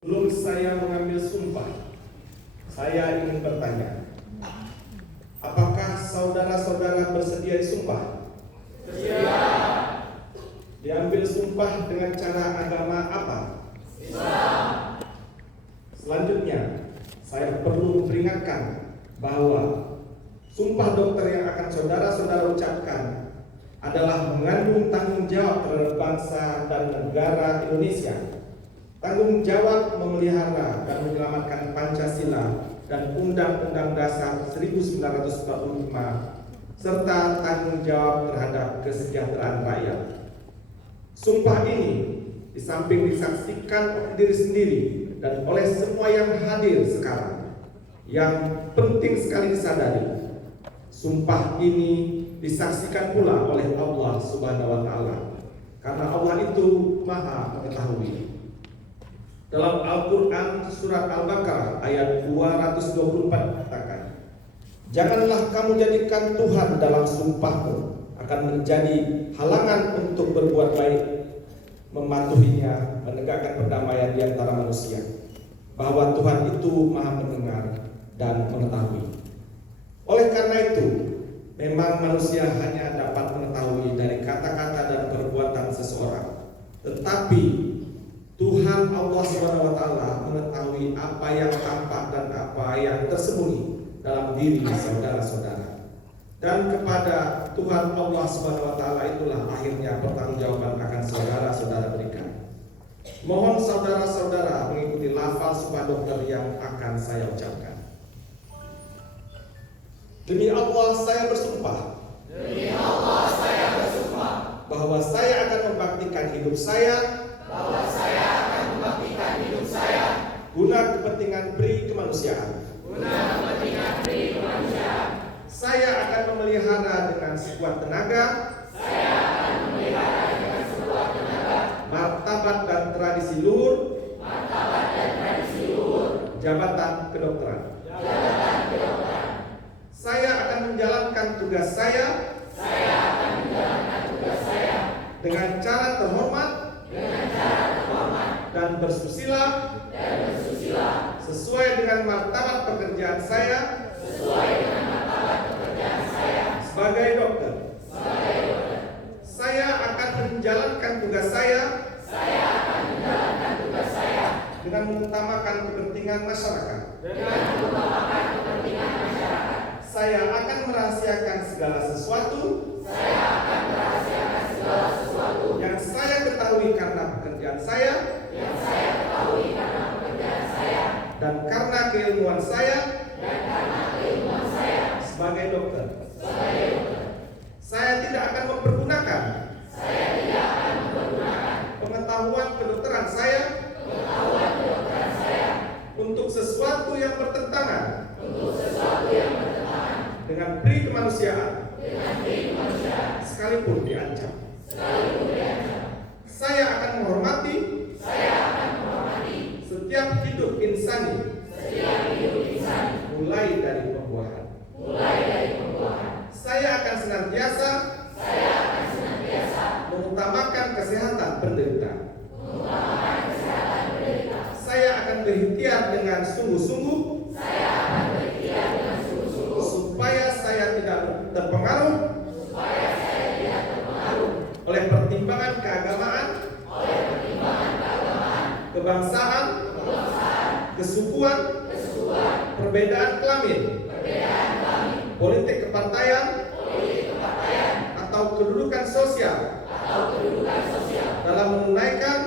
Sebelum saya mengambil sumpah, saya ingin bertanya, apakah saudara-saudara bersedia disumpah? Bersedia. Diambil sumpah dengan cara agama apa? Islam. Selanjutnya, saya perlu memperingatkan bahwa sumpah dokter yang akan saudara-saudara ucapkan adalah mengandung tanggung jawab terhadap bangsa dan negara Indonesia. Tanggung jawab memelihara dan menyelamatkan Pancasila dan Undang-Undang Dasar 1945 serta tanggung jawab terhadap kesejahteraan rakyat. Sumpah ini di samping disaksikan oleh diri sendiri dan oleh semua yang hadir sekarang, yang penting sekali disadari, sumpah ini disaksikan pula oleh Allah Subhanahu wa Ta'ala, karena Allah itu Maha Mengetahui. Dalam Al-Quran surat Al-Baqarah ayat 224 katakan, janganlah kamu jadikan Tuhan dalam sumpahmu akan menjadi halangan untuk berbuat baik, mematuhinya, menegakkan perdamaian di antara manusia, bahwa Tuhan itu Maha mendengar dan mengetahui. Oleh karena itu, memang manusia hanya dapat mengetahui dari kata-kata dan perbuatan seseorang, tetapi Tuhan Allah SWT mengetahui apa yang tampak dan apa yang tersembunyi dalam diri saudara-saudara. Dan kepada Tuhan Allah SWT itulah akhirnya pertanggungjawaban akan saudara-saudara berikan. Mohon saudara-saudara mengikuti lafal sumpah dokter yang akan saya ucapkan. Demi Allah saya bersumpah. Demi Allah saya bersumpah. Bahwa saya akan membaktikan hidup saya. Bahwa saya akan membaktikan hidup saya. Guna kepentingan beri kemanusiaan. Guna kepentingan beri kemanusiaan. Saya akan memelihara dengan sekuat tenaga. Saya akan memelihara dengan sekuat tenaga. Martabat dan tradisi luhur. Martabat dan tradisi luhur. Jabatan kedokteran. Jabatan kedokteran. Saya akan menjalankan tugas saya. Saya akan menjalankan tugas saya. Dengan cara terhormat. Dengan cara terhormat. Dan bersusila. Dan bersusila. Sesuai dengan martabat pekerjaan saya. Sesuai dengan martabat pekerjaan saya. Sebagai dokter. Sebagai dokter. Saya akan menjalankan tugas saya. Saya akan menjalankan tugas saya. Dengan mengutamakan kepentingan masyarakat. Dengan mengutamakan kepentingan masyarakat. Saya akan merahasiakan segala sesuatu. Saya akan merahasiakan segala sesuatu Yang saya ketahui karena pekerjaan saya. yang saya ketahui karena pekerjaan saya. Dan karena keilmuan saya. Dan karena keilmuan saya Sebagai dokter. sebagai dokter. Saya tidak akan mempergunakan. Saya tidak akan mempergunakan Pengetahuan kedokteran saya. pengetahuan kedokteran saya Untuk sesuatu yang bertentangan. untuk sesuatu yang bertentangan Dengan beri kemanusiaan. dengan beri kemanusiaan Sekalipun diancam. sekalipun diancam. Saya akan menghormati. Saya akan menghormati Setiap hidup insani. setiap hidup insan Mulai dari pembuahan. mulai dari pembuahan. Saya akan senantiasa. Saya akan senantiasa Mengutamakan kesehatan penderita. mengutamakan kesehatan penderita. Saya akan berikhtiar dengan sungguh-sungguh. Saya akan berikhtiar dengan sungguh-sungguh Supaya saya tidak terpengaruh. supaya saya tidak terpengaruh Oleh pertimbangan keagamaan. oleh pertimbangan keagamaan, Kebangsaan. kebangsaan, Kesukuan. kesukuan, Perbedaan kelamin. perbedaan kelamin, Politik kepartaian. politik kepartaian, Atau kedudukan sosial. atau kedudukan sosial Dalam menunaikan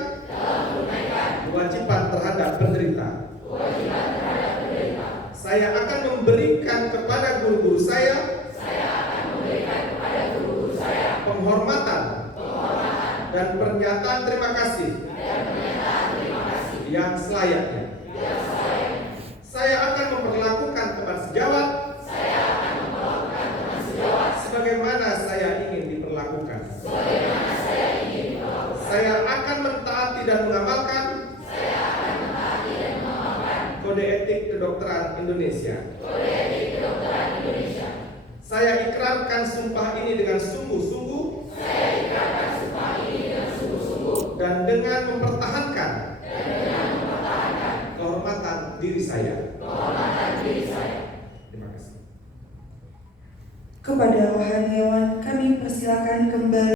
kewajiban terhadap penderita. kewajiban terhadap penderita. Saya akan memberikan kepada guru-guru saya. Saya akan memberikan kepada guru-guru saya Penghormatan. penghormatan Dan pernyataan terima kasih. dan pernyataan terima kasih Yang selayaknya. yang selayaknya. Saya akan memperlakukan teman sejawat. Saya akan memperlakukan teman sejawat Sebagaimana saya ingin diperlakukan. sebagaimana saya ingin diperlakukan. Saya akan mentaati dan mengamalkan. Saya akan mentaati dan mengamalkan Kode etik kedokteran Indonesia. kode etik kedokteran Indonesia. Saya ikrarkan sumpah ini dengan sungguh-sungguh. Saya ikrarkan sumpah ini dengan sungguh-sungguh Dan dengan mempertahankan dan dengan mempertahankan diri saya. Terima kasih. Kepada rohaniawan kami persilakan kembali